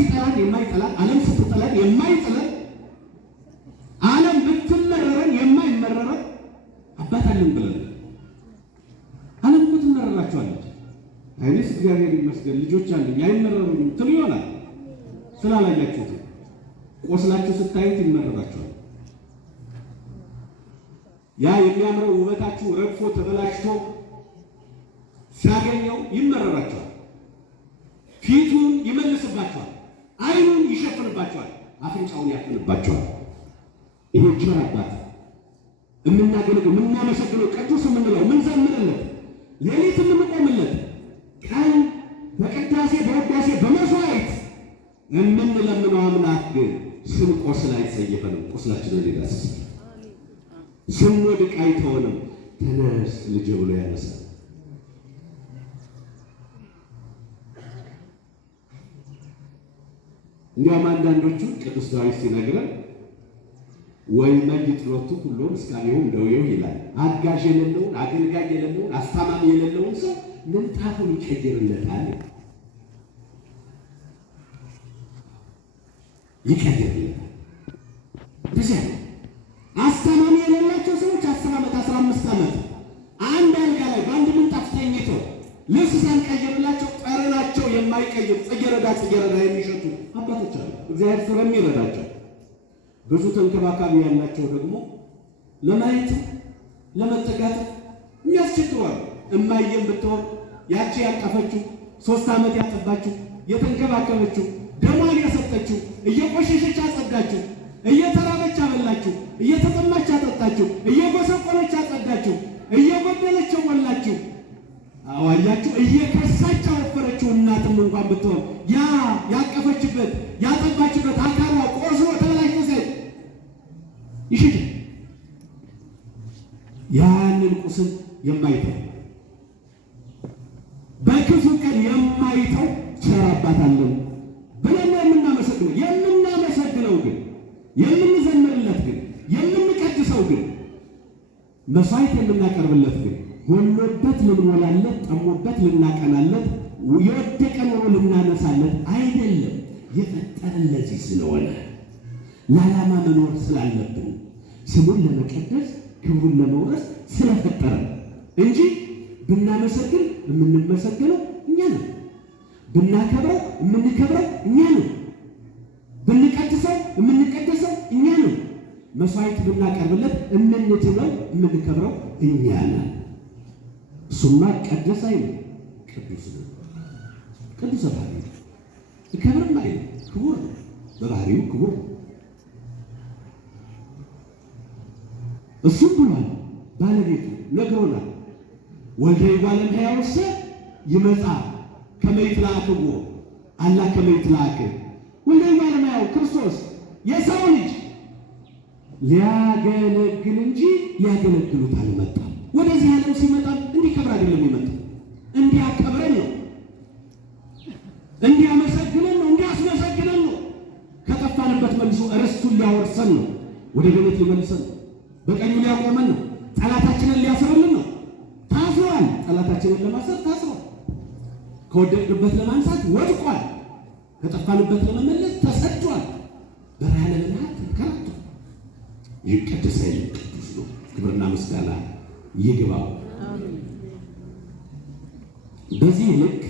ሲጠላን የማይጠላን፣ ዓለም ስትጠላን የማይጠላን፣ ዓለም ብትመረረን የማይመረረን አባት አለን ብለን ዓለም እኮ ትመረራቸዋለች። አይኔስ እግዚአብሔር ይመስገን ልጆች አሉኝ አይመረሩኝም ትሉ ይሆናል። ስላላያችሁት ቆስላችሁ ስታዩት ይመረራቸዋል። ያ የሚያምረው ውበታችሁ ረግፎ ተበላሽቶ ሲያገኘው ይመረራቸዋል። ፊቱን ይመልስባቸዋል፣ አይኑን ይሸፍንባቸዋል፣ አፍንጫውን ያፍንባቸዋል። ይሄ ቸር አባት የምናገለግለው የምናመሰግነው ቅዱስ የምንለው የምንዘምርለት ሌሊት የምንቆምለት ቀን በቅዳሴ በውዳሴ በመስዋዕት የምንለምነው አምላክ ግን ስንቆስል አይጸየፈንም፣ ቁስላችንን ይዳስሳል። ስንወድቅ አይተወንም፣ ተነስ ልጄ ብሎ ያነሳል። እንዲያውም አንዳንዶቹ ቅዱስ ዳዊት ሲነግረን ወይመይት ሎቱ ሁሉ ምስጋናው እንደው ይላል። አጋዥ የሌለውን አገልጋይ የሌለውን አስታማሚ የሌለውን ሰው ምንጣፉን ይቀይርለታል። እንደዚያ ነው። አስታማሚ የሌላቸው ሰዎች 10 ዓመት 15 ዓመት አንድ አልጋ ላይ በአንድ ምንጣፍ ተኝተው ልብስ ሳንቀይርላቸው ጠረናቸው የማይቀይር ጽጌረዳ የሚሸቱ አባቶች አሉ። እግዚአብሔር ስለሚረዳቸው ብዙ ተንከባካቢ ያላቸው ደግሞ ለማየት ለመጠጋት የሚያስቸግሯል። እማየም ብትሆን ያቺ ያቀፈችው 3 ዓመት ያጠባችው የተንከባከበችው ደሟን ያሰጠችው እየቆሸሸች አጸዳችው፣ እየተራበች አበላችው፣ እየተጠማች አጠጣችው፣ እየጎሰቆለች አጸዳችው፣ እየጎደለች ሞላችው። አዋያችሁ እየከሳች አወፈረችው። እናትም እንኳን ብትሆን ያ ያቀፈችበት ያጠባችበት አካሏ ቆስሎ ተበላሽቶ ሳይ ይሽድ ያንን ቁስል የማይተው በክፉ ቀን የማይተው ቸር አባት አለን ብለን የምናመሰግነው ግን የምንዘምርለት ግን የምንቀድሰው ግን መስዋዕት የምናቀርብለት ግን ጎሎበት ልንሞላለት፣ ጠሞበት ልናቀናለት፣ የወደቀ ኖሮ ልናነሳለት አይደለም። የፈጠረን ለዚህ ስለሆነ ለዓላማ መኖር ስላለብን ስሙን ለመቀደስ ክብሩን ለመውረስ ስለፈጠረን እንጂ ብናመሰግን የምንመሰግነው እኛ ነን፣ ብናከብረው የምንከብረው እኛ ነን፣ ብንቀድሰው የምንቀደሰው እኛ ነን፣ መስዋዕት ብናቀርብለት የምንትለው የምንከብረው እኛ ነን። እሱማ ቀደስ አይልም፣ ቅዱስ ነው። ቅዱስ ባህሪ ይከብርም አይልም፣ ክቡር ነው። በባህሪው ክቡር ነው። እሱም ብሏል፣ ባለቤቱ ነግሮናል። ወልደ እጓለ እመሕያውሰ ይመጻ ከመ ይትለአክዎ አላ ከመ ይትለአክ። ወልደ እጓለ እመሕያው ክርስቶስ የሰው ልጅ ሊያገለግል እንጂ ሊያገለግሉት አልመጣም። ወደዚህ ዓለም ሲመጣ እንዲከብር አይደለም የመጣው፣ እንዲያከብረን ነው፣ እንዲያመሰግነን ነው፣ እንዲያስመሰግነን ነው። ከጠፋንበት መልሶ ርስቱን ሊያወርሰን ነው፣ ወደ ገነት ሊመልሰን ነው፣ በቀኙ ሊያቆመን ነው፣ ጠላታችንን ሊያስርልን ነው። ታስሯል። ጠላታችንን ለማሰር ታስሯል። ከወደቅንበት ለማንሳት ወድቋል። ከጠፋንበት ለመመለስ ተሰዷል። በረሃ ለመናት ተንከራቷል። ይህ ቅዱስ ኃይል ቅዱስ ነው። ክብርና ምስጋና ይግባው። በዚህ ልክ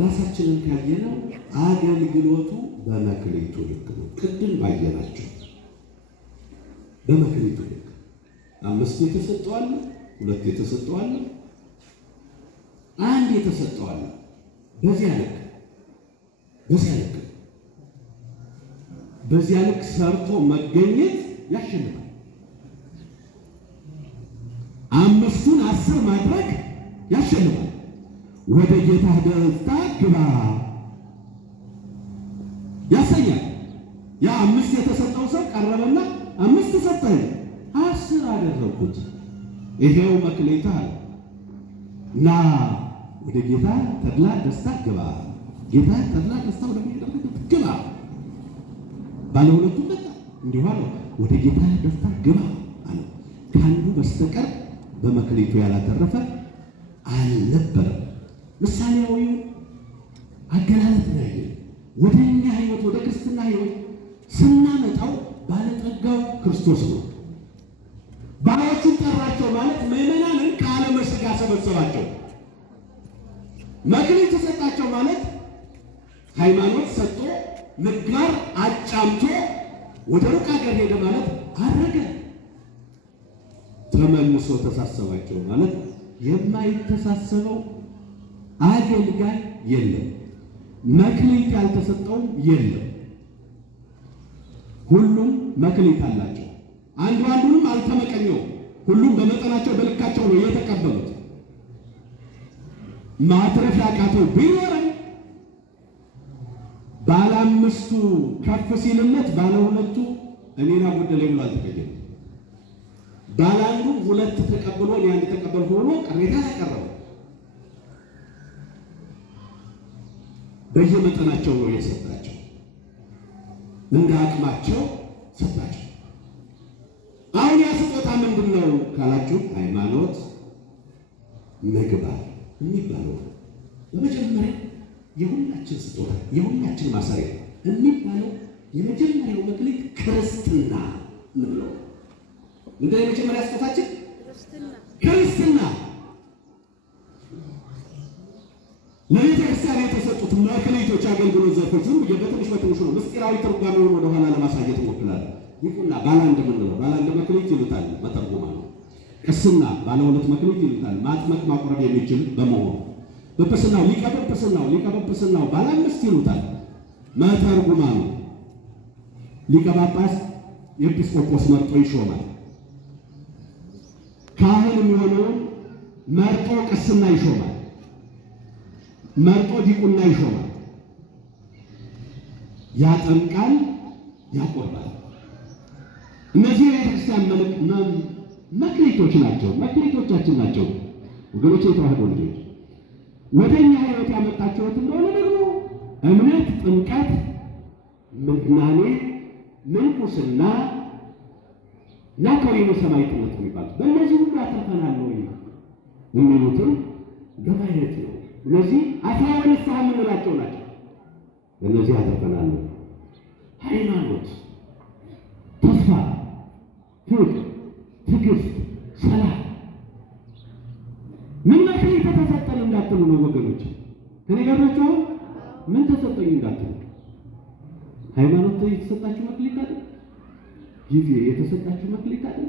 ራሳችንን ካየነው አገልግሎቱ በመክሊቱ ልክ ነው። ቅድም ባየናቸው በመክሊቱ ልክ 5 የተሰጠዋል፣ 2 የተሰጠዋል፣ 1 የተሰጠዋል። በዚያ ልክ ሰርቶ መገኘት ያሸንፋል። 5ቱን 10 ማድረግ ያሸንፋል። ወደ ጌታ ደስታ ግባ ያሰኛል። ያ 5 የተሰጠው ሰው ቀረበና 5 ሰጠኝ 10 አደረኩት፣ ይሄው መክሊትህ አለ እና ወደ ጌታ ተድላ ደስታ ግባ። ጌታ ተድላ ደስታ ወደ ግባ ባለ 2ቱ መጣ እንዲሁ አለ፣ ወደ ጌታ ደስታ ግባ አለ። ከአንዱ በስተቀር በመክሊቱ ያላተረፈ አልነበረም። ምሳሌያዊው አገላለጥ ነው ያየነው። ወደ እኛ ሕይወት ወደ ክርስትና ሕይወት ስናመጣው ባለጠጋው ክርስቶስ ነው። ባሮቹን ጠራቸው ማለት ምዕመናንን ከዓለመ ሥጋ ሰበሰባቸው። መክሊት ተሰጣቸው ማለት ሃይማኖት ሰጥቶ ምግባር አጫምቶ ወደ ሩቅ አገር ሄደ ማለት አረገ። ተመልሶ ተሳሰባቸው ማለት የማይተሳሰበው አገልጋይ የለም፣ መክሊት ያልተሰጠው የለም። ሁሉም መክሊት አላቸው። አንዱ አንዱንም አልተመቀኘው። ሁሉም በመጠናቸው በልካቸው ነው የተቀበሉት። ማትረፍ ያቃተው ቢኖርም ባለ አምስቱ ከፍ ሲልለት ባለ ሁለቱ እኔና ጎደለኝ ብሎ አልተቀየም። ባለ አንዱ ሁለት ተቀብሎ እኔ አንድ ተቀበልኩ ብሎ ቅሬታ ያቀረበ በየመጠናቸው ነው የሰጣቸው፣ እንደ አቅማቸው ሰጣቸው። አሁን ያ ስጦታ ምንድን ነው ካላችሁ ሃይማኖት ምግባር የሚባለው በመጀመሪያ የሁላችን ስጦታ የሁላችን ማሰሪያ የሚባለው የመጀመሪያው መክሊት ክርስትና ነው። ምንድን ነው የመጀመሪያ ስጦታችን? ክርስትና። ለቤተ ክርስቲያን የተሰጡት መክሊቶች አገልግሎት ዘርፎች ሁሉ በትንሽ በትንሹ ነው። ምስጢራዊ ትርጓሜውን ወደኋላ ለማሳየት እሞክራለሁ። ይቁና ባለ አንድ ምንለው ባለ አንድ መክሊት ይሉታል፣ መተርጎማ ነው። ቅስና ባለ ሁለት መክሊት ይሉታል፣ ማጥመቅ ማቁረብ የሚችል በመሆኑ። ጵጵስናው ሊቀ ጵጵስናው ባለ አምስት ይሉታል፣ መተርጎማ ነው። ሊቀ ጳጳስ ኤጲስቆጶስ መርጦ ይሾማል። ካህን የሚሆነውን መርጦ ቅስና ይሾማል፣ መርጦ ዲቁና ይሾማል። ያጠምቃል፣ ያቆርባል። እነዚህ የቤተክርስቲያን መክሊቶች ናቸው፣ መክሊቶቻችን ናቸው። ወገኖች የተዋህዶ ልጆች ወደኛ ሕይወት ያመጣችሁት እንደሆነ ደግሞ እምነት፣ ጥምቀት፣ ምናኔ፣ ምንኩስና እና ከወይኑ ሰማዕትነት የሚባሉት በእነዚህ ሁሉ አትርፈናል ወይ የሚሉትን ገባይነት ነው። እነዚህ አስራወ ንስሐ የምንላቸው ናቸው። በእነዚህ አትርፈናል። ሃይማኖት፣ ተስፋ፣ ፍቅር፣ ትዕግስት፣ ሰላም ምን መክሊት ተሰጠን እንዳትሉ ነው ወገኖች። ከኔ ጋር ናችሁ? ምን ተሰጠኝ እንዳትሉ። ሃይማኖት የተሰጣችሁ መክሊት አይደል? ጊዜ የተሰጣችሁ መክሊት አይደል?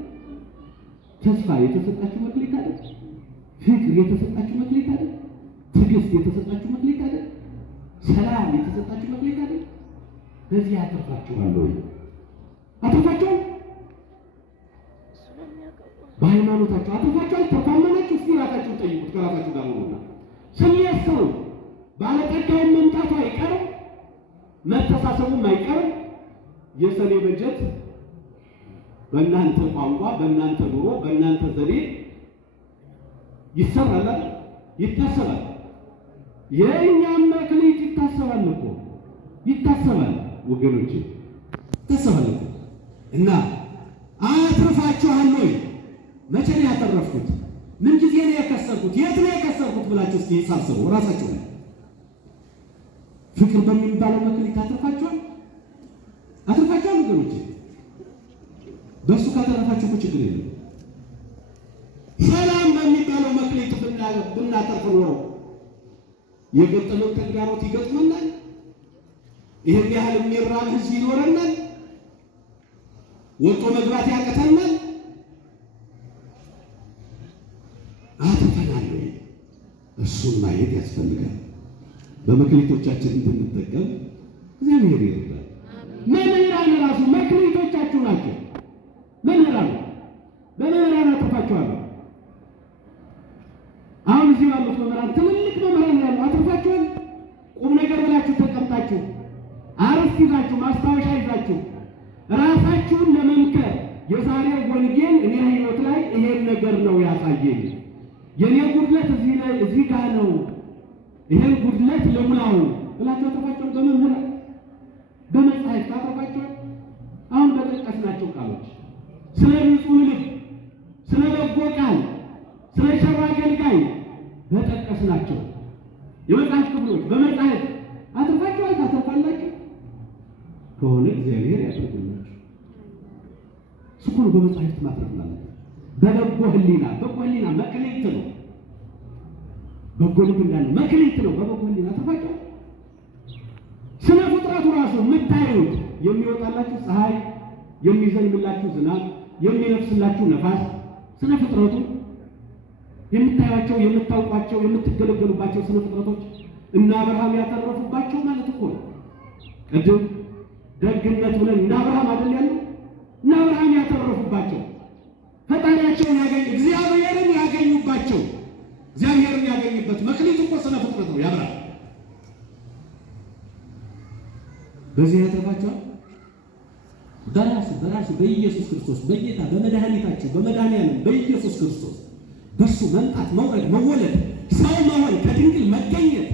ተስፋ የተሰጣችሁ መክሊት አይደል? ፍቅር የተሰጣችሁ መክሊት አይደል? ትዕግስት የተሰጣችሁ መክሊት አይደል? ሰላም የተሰጣችሁ መክሊት አይደል? በዚህ አትርፋችኋል ወይ? አትርፋችኋል? በሃይማኖታችሁ አትርፋችኋል? ተታመናችሁ? እስኪ ራሳችሁን ጠይቁት ከራሳችሁ ጋር ሆኖና ስሚያስሩ ባለጠጋውን መምጣቱ አይቀርም፣ መተሳሰቡም አይቀርም። የሰኔ በጀት በእናንተ ቋንቋ፣ በእናንተ ኑሮ፣ በእናንተ ዘዴ ይሰራል፣ ይታሰባል። የእኛም መክሊት ይታሰባል እኮ ይታሰባል ወገኖች፣ ይታሰባል እኮ። እና አትርፋችኋል ወይ? መቼ ነው ያተረፍኩት? ምን ጊዜ ነው የከሰርኩት? የት ነው የከሰርኩት ብላችሁ እስኪ ሳስቡ ራሳችሁ ላይ። ፍቅር በሚባለው መክሊት አትርፋችኋል? አትርፋችኋል ወገኖች? በእሱ ካተረፋችሁ እኮ ችግር የለም። ሰላም በሚባለው መክሊት ብናተርፍ ኖሮ የገጠመን ተግዳሮት ይገጥመናል። ይህን ያህል የሚራብ ሕዝብ ይኖረናል። ወጥቶ መግባት ያቅተናል። አትርፈናል ወይ? እሱን ማየት ያስፈልጋል። በመክሊቶቻችን እንድንጠቀም እግዚአብሔር ይርዳል። መምህራን ራሱ መክሊቶቻችሁ ናቸው። መምህራን በመምህራን አትርፋችኋል። አሁን እዚህ ያሉት መምህራን ትልልቅ መምህራን ያሉ አትርፋችኋል። ቁም ነገር ብላችሁ ተቀምጣችሁ አረፍት ይዛችሁ ማስታወሻ ይዛችሁ ራሳችሁን ለመምከር የዛሬው ወንጌል እኔ ሕይወት ላይ ይሄን ነገር ነው ያሳየኝ፣ የኔ ጉድለት እዚህ ላይ እዚህ ጋር ነው፣ ይሄን ጉድለት ልሙላው ብላችሁ አትርፋችኋል። በመምህራን በመጽሐፍ አትርፋችኋል። አሁን በጠቀስናቸው ቃሎች ስለ ንጹሕ ልብ፣ ስለ በጎ ቃል፣ ስለ ሸራ አገልጋይ በጠቀስናቸው የመጽሐፍ ክፍሎች በመጽሐፍ ከሆነ እግዚአብሔር ያደርግላችሁ። ስኩል በመጻሕፍት ማትረፍ ማለት በበጎ ሕሊና መክሊት ነው። በጎ ልብ እንዳለ መክሊት ነው። በበጎ ሕሊና ተፋቀሩ። ስነ ፍጥረቱ ራሱ የምታዩት የሚወጣላችሁ ፀሐይ፣ የሚዘንብላችሁ ዝናብ፣ የሚነፍስላችሁ ነፋስ፣ ስነ ፍጥረቱ የምታዩቸው፣ የምታውቋቸው፣ የምትገለገሉባቸው ስነ ፍጥረቶች እና አብርሃም ያተረፉባቸው ማለት እኮ ነው። ቅድም ደግነት ብለን እና አብርሃም አይደል ያለው? እና አብርሃም ያተረፉባቸው ፈጣሪያቸውን እግዚአብሔርን ያገኙባቸው እግዚአብሔርን ያገኙበት መክሊት እኮ ስነ ፍጥረት ነው። ያብራል በዚህ ያተረፋቸው በራሱ በኢየሱስ ክርስቶስ በጌታ በመድኃኒታችን በመድኃኒዓለም በኢየሱስ ክርስቶስ በሱ መምጣት መውረድ መወለድ ሰው መሆን ከድንግል መገኘት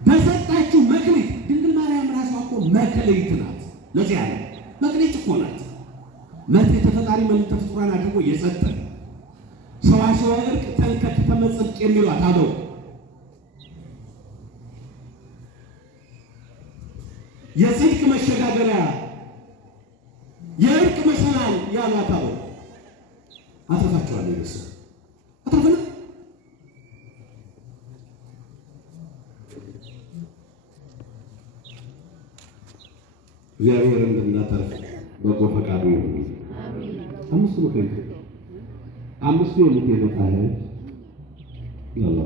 በሰጣችሁ መክሊት ድንግል ማርያም ራሷ እኮ መክሊት ናት። ለዚህ ያለ መክሊት እኮ ናት። መክሊት ተፈጣሪ መልዕክተ ፍጡራን አድርጎ የሰጠን ሰዋስወ ዕርቅ ተንከት ተመጽድቅ የሚሏት አበው የጽድቅ መሸጋገሪያ የዕርቅ መሰላል ያሏት አበው አትረፋቸዋለሁ። ይመስል አትረፈና እግዚአብሔር እንድናተርፍ በጎ ፈቃዱ ይሁን። አምስቱ ምክንያት አምስቱ የምትሄዱ መጻሕፍት ይላል።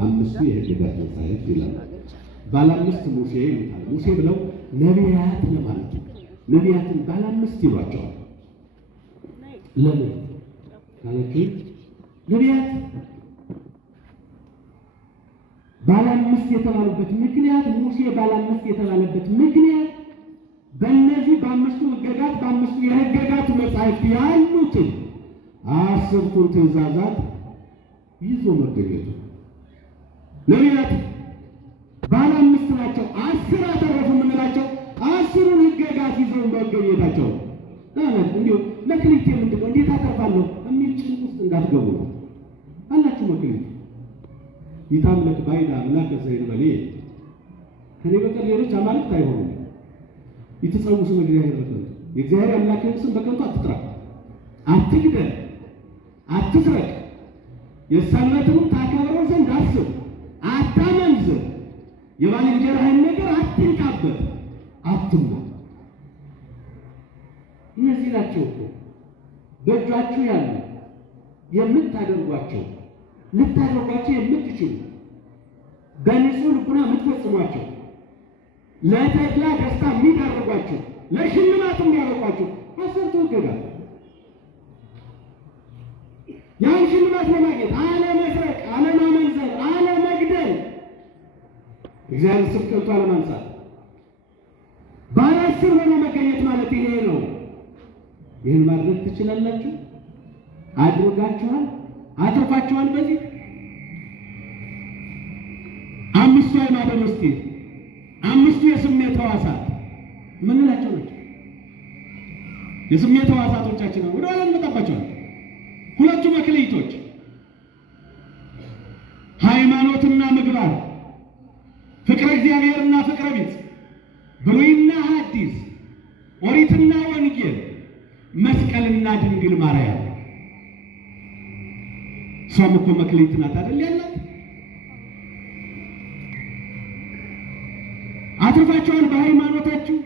አምስቱ የሕግጋት መጻሕፍት ይላል። ባለ አምስት ሙሴ ይሉታል። ሙሴ ብለው ነቢያት ለማለት ነው። ነቢያትን ባለ አምስት ይሏቸዋል። ለምን ካላችሁ ነቢያት ባለ አምስት የተባሉበት ምክንያት ሙሴ ባለ አምስት የተባለበት ምክንያት በእነዚህ በአምስቱ ሕግጋት በአምስቱ የሕግጋት መጻሕፍት ያሉትን አስርቱን ትእዛዛት ይዞ መገኘቱ። ነቢያት ባለ አምስት ናቸው። 10 አተረፉ የምንላቸው 10ን ሕግጋት ይዘው መገኘታቸው። እንዲሁ መክሊት ምንድን ነው? እንዴት አተርፋለሁ የሚል ጭንቅ ውስጥ እንዳትገቡ ነው አላችሁ። መክሊት ይታምለክ ባዕድ አምላከ ዘእንበሌ ከኔ በቀር ሌሎች አማልክት አይሆኑም። ይትጸውሱ በእግዚአብሔር በከንቱ የእግዚአብሔር አምላክን ስም በከንቱ አትጥራ፣ አትግደል፣ አትስረቅ፣ የሰንበትን ታከብረው ዘንድ አስብ፣ አታመንዝር፣ የባልንጀራህን ነገር አትንካበት፣ አትማ። እነዚህ ናቸው እኮ በእጃችሁ ያሉ የምታደርጓቸው ልታደርጓቸው የምትችሉ በንጹህ ልቡና የምትፈጽሟቸው ለተድላ ደስታ የሚዳርጓቸው ለሽልማት የሚያበቋቸው 10ቱ ሕግጋት። ያን ሽልማት ለማግኘት አለመስረቅ፣ አለማመንዘር፣ አለመግደል፣ እግዚአብሔር ስም ከንቱ አለማንሳት፣ ባለ 10 ሆኖ መገኘት ማለት ይሄ ነው። ይህን ማድረግ ትችላላችሁ። አድርጋችኋል፣ አትርፋችኋል። በዚህ አምስቱ አዕማደ ምስጢር አምስቱ የስሜት ሕዋሳት ምንላቸው ናቸው? የስሜት ሕዋሳቶቻችን ነው። ወደ ኋላ እንመጣባቸዋል። ሁለቱ መክሊቶች ሃይማኖትና ምግባር፣ ፍቅረ እግዚአብሔርና ፍቅረ ቢጽ፣ ብሉይና ሐዲስ፣ ኦሪትና ወንጌል፣ መስቀልና ድንግል ማርያም። እሷም እኮ መክሊት ናት አይደል ያላት? አትርፋችኋል በሃይማኖታችሁ፣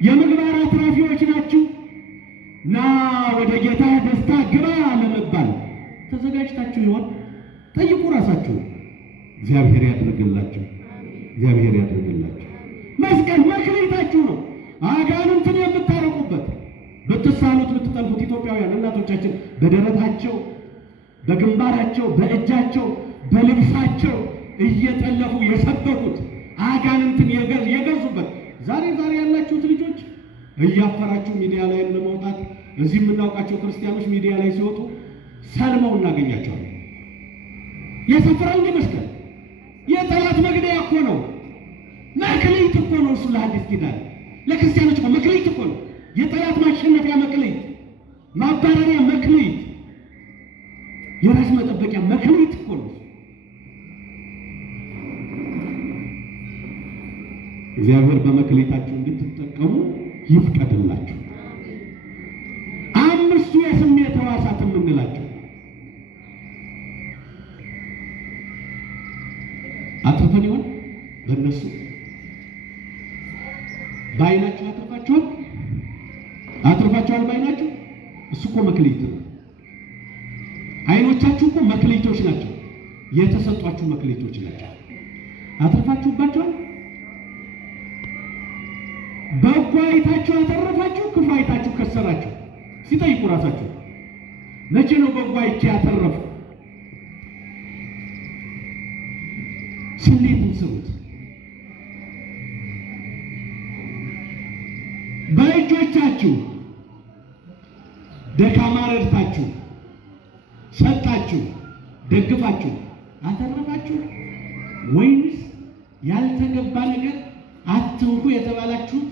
የምግባር አትራፊዎች ናችሁ። ና ወደ ጌታ ደስታ ግባ ለመባል ተዘጋጅታችሁ ይሆን? ጠይቁ ራሳችሁ። እግዚአብሔር ያድርግላችሁ፣ እግዚአብሔር ያድርግላችሁ። መስቀል መክሊታችሁ ነው። አጋንንትን የምታረቁበት ብትሳሉት ብትጠልፉት ኢትዮጵያውያን እናቶቻችን በደረታቸው በግንባራቸው በእጃቸው በልብሳቸው እየጠለፉ የሰበኩት አጋንንትን የገዙበት ዛሬ ያላችሁት ልጆች እያፈራችሁ ሚዲያ ላይ ለመውጣት እዚህ የምናውቃቸው ክርስቲያኖች ሚዲያ ላይ ሲወጡ ሰልመው እናገኛቸዋለን። የሰፈራው መስቀል የጠላት መግደያ እኮ ነው። መክሊት እኮ ነው እሱ። ለሐዲስ ኪዳን ለክርስቲያኖች እኮ መክሊት እኮ ነው። የጠላት ማሸነፊያ መክሊት፣ ማባረሪያ መክሊት፣ የራስ መጠበቂያ መክሊት እኮ ነው። እግዚአብሔር በመክሊታችሁ እንድትጠቀሙ ይፍቀድላችሁ። አምስቱ የስሜት ሕዋሳት የምንላቸው አትርፈን ይሆን? በእነሱ በዓይናችሁ አትርፋችኋል? አትርፋችኋል በዓይናችሁ? እሱ እኮ መክሊት ነው። ዓይኖቻችሁ እኮ መክሊቶች ናቸው፣ የተሰጧችሁ መክሊቶች ናቸው። አትርፋችሁባቸዋል? በጎ አይታችሁ አተረፋችሁ? ክፉ አይታችሁ ከሰራችሁ? ሲጠይቁ ራሳችሁ መቼ ነው በጎ አይቼ ያተረፉ? ስሌትን ስሩት። በእጆቻችሁ ደካማ ረድታችሁ ሰጣችሁ ደግፋችሁ አተረፋችሁ? ወይንስ ያልተገባ ነገር አትንኩ የተባላችሁት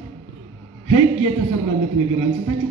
ሕግ የተሰራለት ነገር አንስታችሁ